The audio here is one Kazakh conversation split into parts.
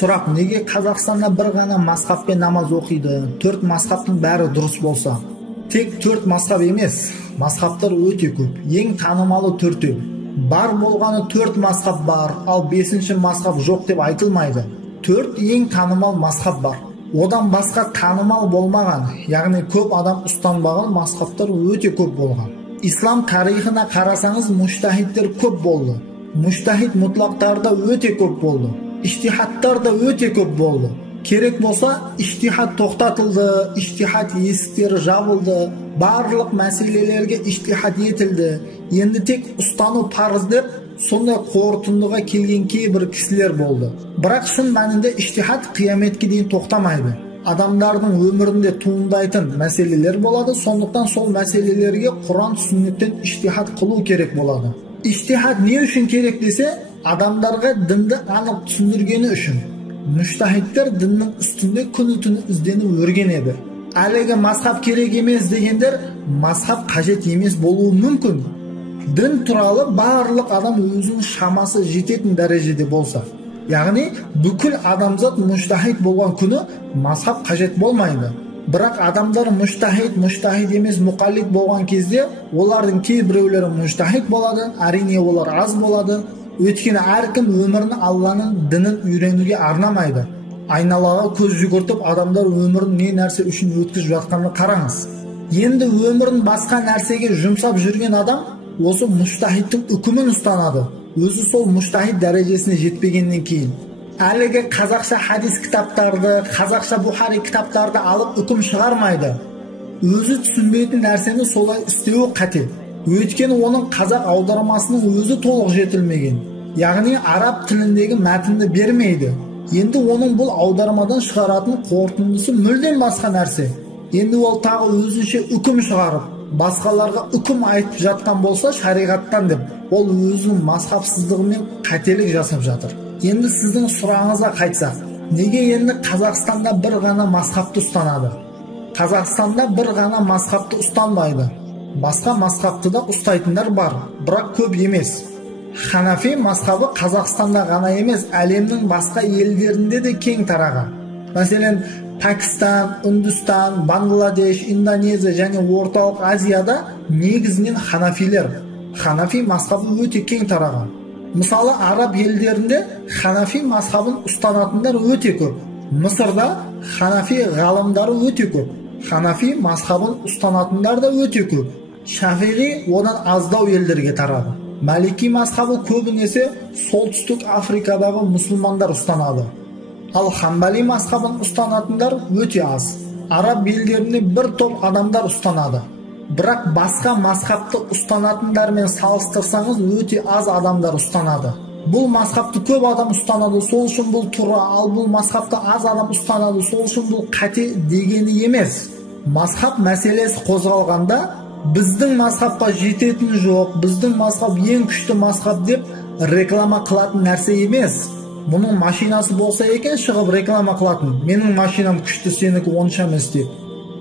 сұрақ, неге Қазақстанда бір ғана мазхабпен намаз оқиды? 4 мазхабтың бәрі дұрыс болса. Тек 4 мазхаб емес, мазхабтар өте көп. Ең танымалы 4-еу. Бар болғаны 4 мазхаб бар, ал 5-ші мазхаб жоқ деп айтылмайды. 4 ең танымал мазхаб бар. Одан басқа танымал болмаған, яғни көп адам ұстанбаған мазхабтар өте көп болған. Ислам тарихына қарасаңыз, муштахидтер көп болды. Муштахид мұтлақтарда өте көп болды. Иштихадтар да өте көп болды. Керек болса, иштихад тоқтатылды, иштихад есіктері жабылды, барлық мәселелерге иштихад етілді. Енді тек ұстану парыз деп, сондай қорытындыға келген кейбір кісілер болды. Бірақ шын мәнінде иштихад қияметке дейін тоқтамайды. Адамдардың өмірінде туындайтын мәселелер болады, сондықтан сол мәселелерге Құран сүннеттен иштихад қылу керек болады. Иштихад не үшін керек десе, адамдарға дінді анық түсіндіргені үшін. Муштахидтер діннің үстінде күні-түні ізденіп өрген еді. Әлегі мазхаб керек емес дегендер, мазхаб қажет емес болуы мүмкін. Дін туралы барлық адам өзінің шамасы жететін дәрежеде болса, яғни бүкіл адамзат муштахид болған күні мазхаб қажет болмайды. Бірақ адамдар муштахид емес мұқаллид болған кезде, олардың кейбіреулері муштахид болады, әрине олар аз болады. Өйткені әркім өмірін Алланың дінін үйренуге арнамайды. Айналаға көз жүгіртіп, адамдар өмірін не нәрсе үшін өткізіп жатқанын қараңыз. Енді өмірін басқа нәрсеге жұмсап жүрген адам осы муштахидтің үкімін ұстанады, өзі сол муштахид дәрежесіне жетпегеннен кейін. Әлігі қазақша хадис кітаптарды, қазақша Бухари кітаптарды алып үкім шығармайды. Өзі түсінбейтін нәрсені солай істеуі қате. Өйткені оның қазақ аудармасының өзі толық жетілмеген. Яғни араб тіліндегі мәтінді бермейді. Енді оның бұл аудармадан шығаратын қорытындысы мүлдем басқа нәрсе. Енді ол тағы өзінше үкім шығарып, басқаларға үкім айтып жатқан болса шариғаттан деп, ол өзінің мазхабсыздығымен қателік жасап жатыр. Енді сіздің сұрағыңызға қайтсақ, неге енді Қазақстанда бір ғана мазхабты ұстанады? Қазақстанда бір ғана мазхабты ұстанбайды. Басқа мазхабты да ұстайтындар бар, бірақ көп емес. Ханафи мазхабы Қазақстанда ғана емес, әлемнің басқа елдерінде де кең тараған. Мәселен, Пакистан, Үндістан, Бангладеш, Индонезия және Орталық Азияда негізінен ханафилер. Ханафи мазхабы өте кең тараған. Мысалы, араб елдерінде ханафи мазхабын ұстанатындар өте көп. Мысырда ханафи ғалымдары өте көп. Ханафи мазхабын ұстанатындар да өте көп. Шафиғи одан аздау елдерге тарады. Малики мазхабы көбінесе солтүстік Африкадағы мұсылмандар ұстанады. Ал Хамбали мазхабын ұстанатындар өте аз. Араб елдерінде бір топ адамдар ұстанады. Бірақ басқа мазхабты ұстанатындармен салыстырсаңыз өте аз адамдар ұстанады. Бұл мазхабты көп адам ұстанады, сол үшін бұл тура, ал бұл мазхабты аз адам ұстанады, сол үшін бұл қате дегені емес. Мазхаб мәселесі қозғалғанда, біздің мазхабқа жететін жоқ, біздің мазхаб ең күшті мазхаб деп реклама қылатын нәрсе емес. Бұның машинасы болса екен шығып реклама қылатын, менің машинам күшті, сенікі онша емес деп.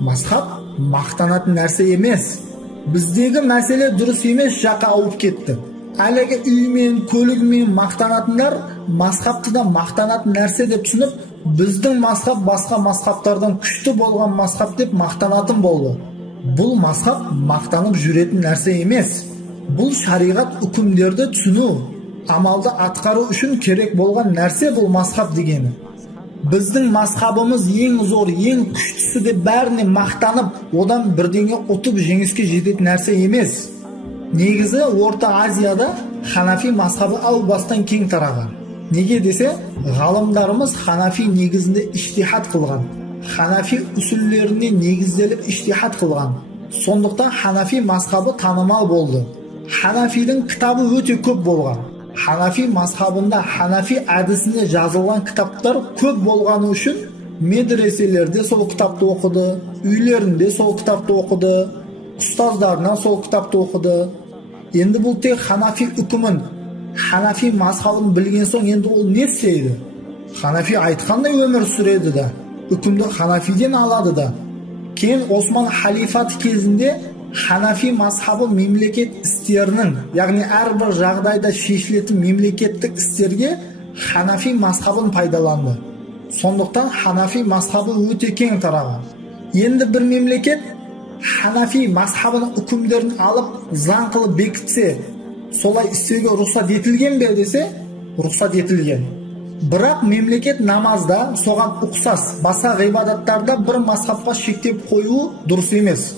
Мазхаб мақтанатын нәрсе емес. Біздегі мәселе дұрыс емес жаққа ауып кетті. Әлегі үймен, көлігімен мақтанатындар мазхабты да мақтанатын нәрсе деп түсініп, біздің мазхаб басқа мазхабтардан күшті болған мазхаб деп мақтанатын болды. Бұл мазхаб мақтанып жүретін нәрсе емес. Бұл шариғат үкімдерді түсіну, амалды атқару үшін керек болған нәрсе бұл мазхаб дегені. Біздің мазхабымыз ең зор, ең күштісі деп бәріне мақтанып, одан бірдеңе ұтып жеңіске жететін нәрсе емес. Негізі Орта Азияда ханафи мазхабы әу бастан кең тараған. Неге десе, ғалымдарымыз ханафи негізінде иштихад қылған. Ханафи үсуллеріне негізделіп иштихад қылған. Сондықтан ханафи мазхабы танымал болды. Ханафидің кітабы өте көп болған. Ханафи мазхабында, ханафи әдісінде жазылған кітаптар көп болғаны үшін медреселерде сол кітапты оқыды, үйлерінде сол кітапты оқыды, ұстаздарынан сол кітапты оқыды. Енді бұл тек ханафи үкімін, ханафи мазхабын білген соң енді ол не істейді? Ханафи айтқандай өмір сүреді да, үкімді ханафиден алады да. Кейін Осман халифат кезінде ханафи мазхабы мемлекет істерінің, яғни әрбір жағдайда шешілетін мемлекеттік істерге ханафи мазхабын пайдаланды. Сондықтан Ханафи мазхабы өте кең тараған. Енді бір мемлекет Ханафи мазхабының үкімдерін алып заң қылып бекітсе, солай істеуге рұқсат етілген бе десе, рұқсат етілген. Бірақ мемлекет намазда соған ұқсас басқа ғибадаттарда бір мазхабқа шектеп қою дұрыс емес.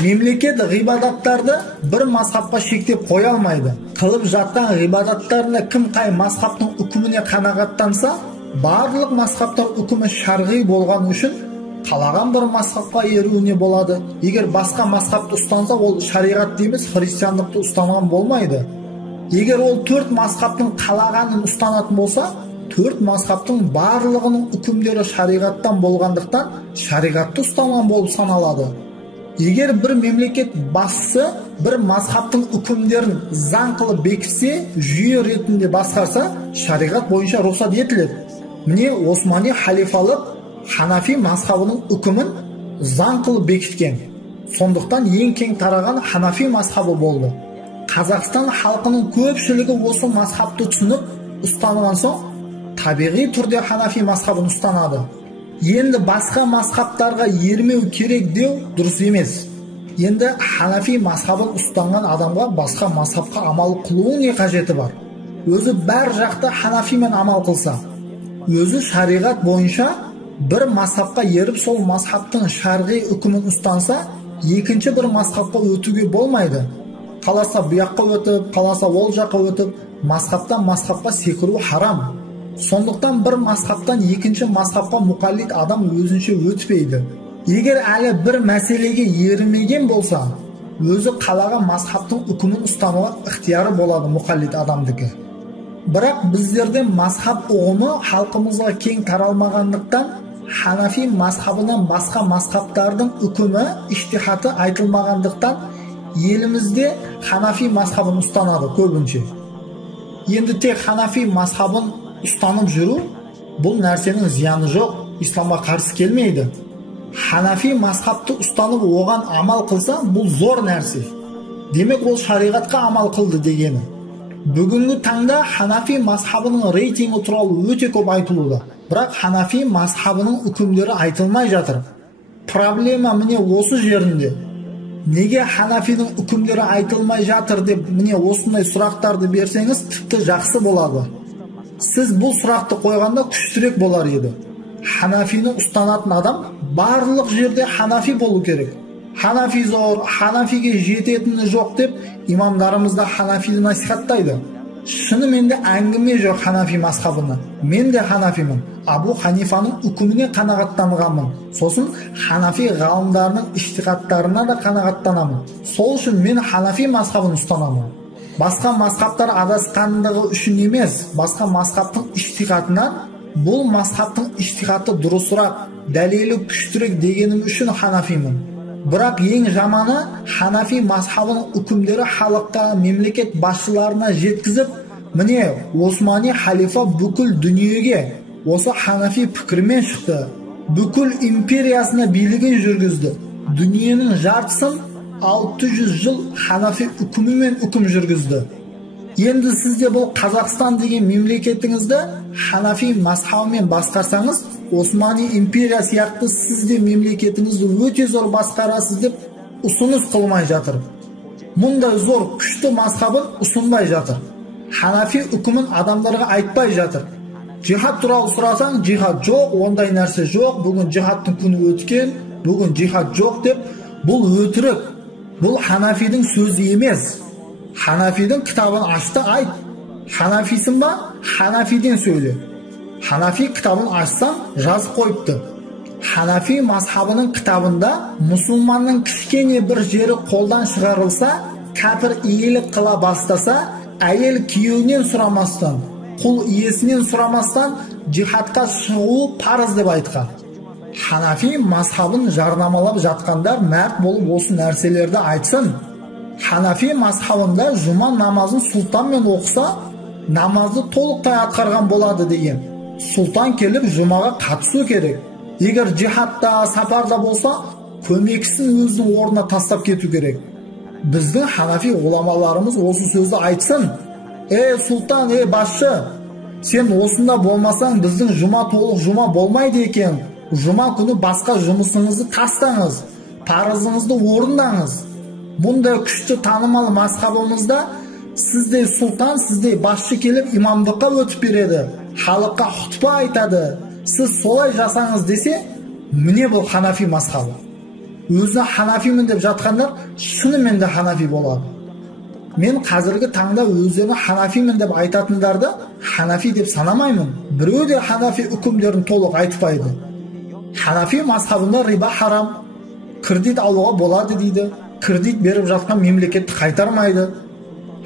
Мемлекет ғибадаттарды бір мазхабқа шектеп қоя алмайды. Қылып жатқан ғибадаттарында кім қай мазхабтың үкіміне қанағаттанса, барлық мазхабтар үкімі шарғи болған үшін қалаған бір мазхабқа еруіне болады. Егер басқа мазхабты ұстанса, ол шариғат емес, христиандықты ұстанған болмайды. Егер ол 4 мазхабтың қалағанын ұстанатын болса, 4 мазхабтың барлығының үкімдері шариғаттан болғандықтан шариғатты ұстанған болып саналады. Егер бір мемлекет басшысы бір мазхабтың үкімдерін заң қылып бекітсе, жүйе ретінде басқарса, шариғат бойынша рұқсат етіледі. Міне Османи халифалық Ханафи мазхабының үкімін заң қылып бекіткен. Сондықтан ең кең тараған Ханафи мазхабы болды. Қазақстан халқының көпшілігі осы мазхабты түсініп ұстанған соң, табиғи түрде Ханафи мазхабын ұстанады. Енді басқа мазхабтарға ермеу керек деу дұрыс емес. Енді Ханафи мазхабын ұстанған адамға басқа мазхабқа амал қылуы не қажеті бар? Өзі бәр жақта Ханафимен амал қылса, өзі шариғат бойынша бір мазхабқа еріп сол мазхабтың шарғи үкімін ұстанса, екінші бір мазхабқа өтуге болмайды. Қаласа бұяққа өтіп, қаласа ол жаққа өтіп, мазхабтан мазхабқа секіру харам. Сондықтан бір мазхабтан екінші мазхабқа мұқаллид адам өзінше өтпейді. Егер әлі бір мәселеге ерімеген болса, өзі қалаған мазхабтың үкімін ұстануға ықтияры болады мұқаллид адамдікі. Бірақ біздерде мазхаб ұғымы халқымызға кең таралмағандықтан, Ханафи мазхабынан басқа мазхабтардың үкімі, иштихаты айтылмағандықтан, елімізде Ханафи мазхабын ұстанады көбінше. Енді тек Ханафи мазхабын ұстанып жүру, бұл нәрсенің зияны жоқ, исламға қарсы келмейді. Ханафи мазхабты ұстанып оған амал қылса, бұл зор нәрсе. Демек ол шариғатқа амал қылды дегені. Бүгінгі таңда Ханафи мазхабының рейтингі туралы өте көп айтылуда. Бірақ Ханафи мазхабының үкімдері айтылмай жатыр. Проблема міне осы жерінде. Неге Ханафидің үкімдері айтылмай жатыр деп міне осындай сұрақтарды берсеңіз, тіпті жақсы болады. Сіз бұл сұрақты қойғанда күштірек болар еді. Ханафині ұстанатын адам барлық жерде Ханафи болу керек. Ханафи зор, Ханафиге жететіні жоқ деп имамдарымызда Ханафиді насихаттайды. Шынымен де әңгіме жоқ Ханафи мазхабына. Мен де Ханафимін. Абу Ханифаның үкіміне қанағаттанғанмын. Сосын Ханафи ғалымдарының иштихаттарына да қанағаттанамын. Сол үшін мен Ханафи мазхабын ұстанамын. Басқа мазхабтар адасқандығы үшін емес, басқа мазхабтың иштихатынан бұл мазхабтың иштихаты дұрысырақ, дәлелі күштірек дегенім үшін Ханафимін. Бірақ ең жаманы Ханафи мазхабының үкімдері халыққа, мемлекет басшыларына жеткізіп, міне Османи халифа бүкіл дүниеге осы Ханафи пікірмен шықты. Бүкіл империясына билігін жүргізді. Дүниенің жартысын 600 жыл Ханафи үкімімен үкім жүргізді. Енді сізде бұл Қазақстан деген мемлекетіңізді Ханафи мазхабымен басқарсаңыз, Османи империя сияқты сізде мемлекетіңізді өте зор басқарасыз деп ұсыныс қылмай жатыр. Мұндай зор күшті мазхабын ұсынбай жатыр. Ханафи үкімін адамдарға айтпай жатыр. Жихад туралы сұрасаң, жихад жоқ, ондай нәрсе жоқ, бүгін жихадтың күні өткен, бүгін жихад жоқ деп, бұл өтірік. Бұл Ханафидің сөзі емес. Ханафидің кітабын ашты айт. Ханафисің ба? Ханафиден сөйле. Ханафи кітабын ашсам жазып қойыпты. Ханафи мазхабының кітабында мұсылманның кішкене бір жері қолдан шығарылса, кәпір иелік қыла бастаса, әйел күйеуінен сұрамастан, құл иесінен сұрамастан жихадқа шығуы парыз деп айтқан. Ханафи мазхабын жарнамалап жатқандар мәрт болып осы нәрселерді айтсын. Ханафи мазхабында жұма намазын сұлтанмен оқыса, намазды толықтай атқарған болады деген. Сұлтан келіп жұмаға қатысу керек. Егер жихадта, сапарда болса, көмекшісін өзінің орнына тастап кету керек. Біздің Ханафи ғұламаларымыз осы сөзді айтсын. Сұлтан, басшы, Сен осында болмасаң, біздің жұма толық жұма болмайды екен. Жұма күні басқа жұмысыңызды тастаңыз, парызыңызды орындаңыз. Бұндай күшті танымал мазхабымызда сіздей сұлтан, сіздей басшы келіп имамдыққа өтіп береді, халыққа хұтпа айтады. Сіз солай жасаңыз десе, міне бұл ханафи мазхабы. Өзі ханафимін деп жатқандар шынымен де ханафи болады. Мен қазіргі таңда өздеріне ханафимін деп айтатындарды ханафи деп санамаймын. Біреу де ханафи үкімдерін толық айтпайды. Ханафи мазхабында риба харам, кредит алуға болады дейді, кредит беріп жатқан мемлекетті қайтармайды.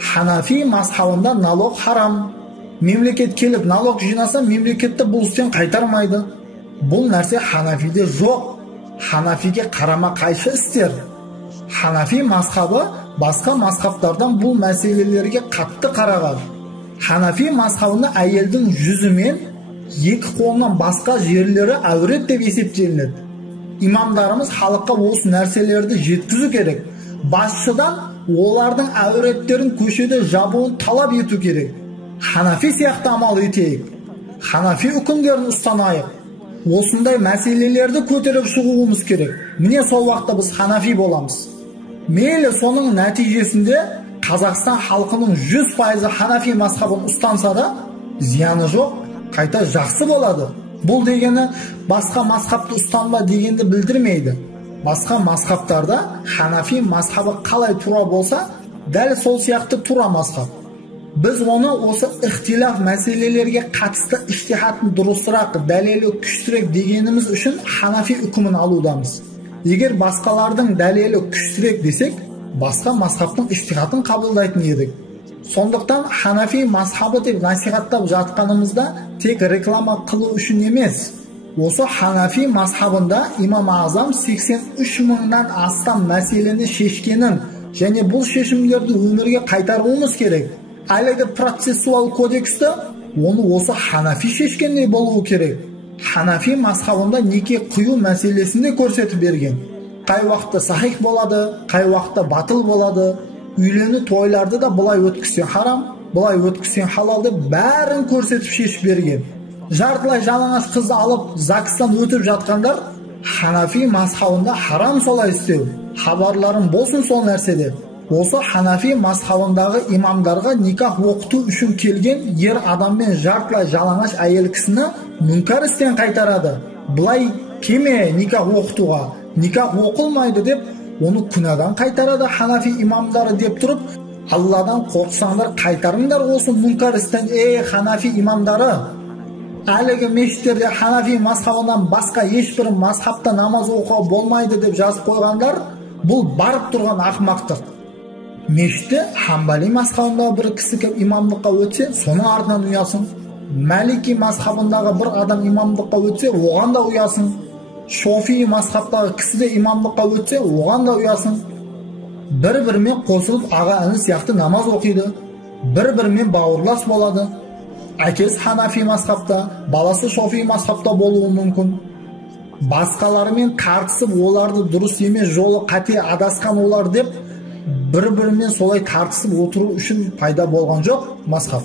Ханафи мазхабында налог харам, мемлекет келіп налог жинаса, мемлекетті бұл істен қайтармайды. Бұл нәрсе ханафиде жоқ. Ханафиге қарама қайшы істер. Ханафи мазхабы басқа мазхабтардан бұл мәселелерге қатты қараған. Ханафи мазхабында әйелдің жүзі мен екі қолынан басқа жерлері әурет деп есептелінеді. Имамдарымыз халыққа осы нәрселерді жеткізу керек. Басшыдан олардың әуреттерін көшеде жабуын талап ету керек. Ханафи сияқты амал етейік. Ханафи үкімдерін ұстанайық. Осындай мәселелерді көтеріп шығуымыз керек. Міне сол уақытта біз ханафи боламыз. Мейлі соның нәтижесінде Қазақстан халқының 100% ханафи мазхабын ұстанса да, зияны жоқ, қайта жақсы болады. Бұл дегені басқа мазхабты ұстанба дегенді білдірмейді. Басқа мазхабтарда ханафи мазхабы қалай тура болса, дәл сол сияқты тура мазхаб. Біз оны осы ихтилаф мәселелерге қатысты иштихатын дұрысырақ, дәлелі күштірек дегеніміз үшін ханафи үкімін алудамыз. Егер басқалардың дәлелі күштірек десек, басқа мазхабтың иштихатын қабылдайтын едік. Сондықтан ханафи мазхабы деп насихаттап жатқанымызда тек реклама қылу үшін емес. Осы ханафи мазхабында имам Азам 83 мыңнан астам мәселені шешкенін және бұл шешімдерді өмірге қайтаруымыз керек. Әлгі процессуал кодексті оны осы ханафи шешкендей болуы керек. Ханафи мазхабында неке қию мәселесінде көрсетіп берген. Қай уақытта сахих болады, қай уақытта батыл болады, үйлену тойларды да бұлай өткізсең харам, бұлай өткізсең халал деп бәрін көрсетіп шешіп берген. Жартылай жалаңаш қызды алып ЗАГСтан өтіп жатқандар ханафи мазхабында харам солай істеу. Хабарларым болсын сол нәрседе. Осы ханафи мазхабындағы имамдарға никах оқыту үшін келген ер адаммен жартылай жалаңаш әйел кісіні мүнкар істен қайтарады. Бұлай кеме никах оқытуға, никах оқылмайды деп, оны күнәдан қайтарады ханафи имамдары деп тұрып, Алладан қорықсаңдар қайтарыңдар осы мүнкар істен, ханафи имамдары. Әлгі мешіттерде ханафи мазхабынан басқа ешбір мазхабта намаз оқуға болмайды деп жазып қойғандар, бұл барып тұрған ақымақтық. Мешітте Хамбали мазхабындағы бір кісі кеп имамдыққа өтсе, соның артынан ұясың. Малики мазхабындағы бір адам имамдыққа өтсе, оған да ұясың. Шофи мазхабтағы кісі де имамдыққа өтсе, оған да ұясың. Бір-бірімен қосылып аға іні сияқты намаз оқиды. Бір-бірімен бауырлас болады. Әкесі ханафи мазхабта, баласы шофи мазхабта болуы мүмкін. Басқаларымен тартысып, оларды дұрыс емес жолы қате адасқан олар деп бір-бірімен солай тартысып отыру үшін пайда болған жоқ мазхаб.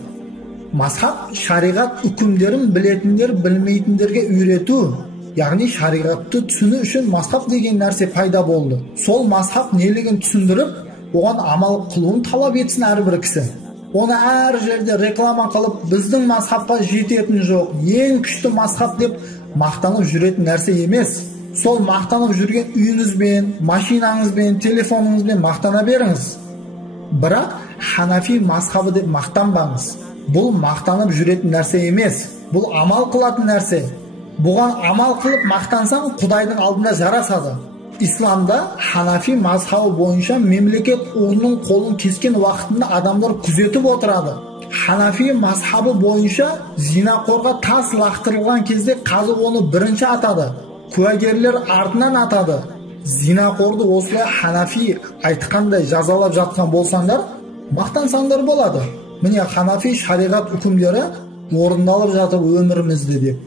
Мазхаб шариғат үкімдерін білетіндер білмейтіндерге үйрету, яғни шариғатты түсіну үшін мазхаб деген нәрсе пайда болды. Сол мазхаб нелігін түсіндіріп, оған амал қылуын талап етсін әрбір кісі. Оны әр жерде реклама қылып, біздің мазхабқа жететін жоқ, ең күшті мазхаб деп мақтанып жүретін нәрсе емес. Сол мақтанып жүрген үйіңізбен, машинаңызбен, телефоныңызбен мақтана беріңіз. Бірақ ханафи мазхабы деп мақтанбаңыз. Бұл мақтанып жүретін нәрсе емес, бұл амал қылатын нәрсе. Бұған амал қылып мақтансаң, Құдайдың алдында жарасады. Исламда ханафи мазхабы бойынша мемлекет ұлының қолын кескен уақытында адамдар күзетіп отырады. Ханафи мазхабы бойынша зинақорға тас лақтырылған кезде қазы оны бірінші атады. Куәгерлер артынан атады. Зинақорды осылай ханафи айтқандай жазалап жатқан болсаңдар, мақтансаңдар болады. Міне ханафи шариғат үкімдері орындалып жатыр өмірімізде деп.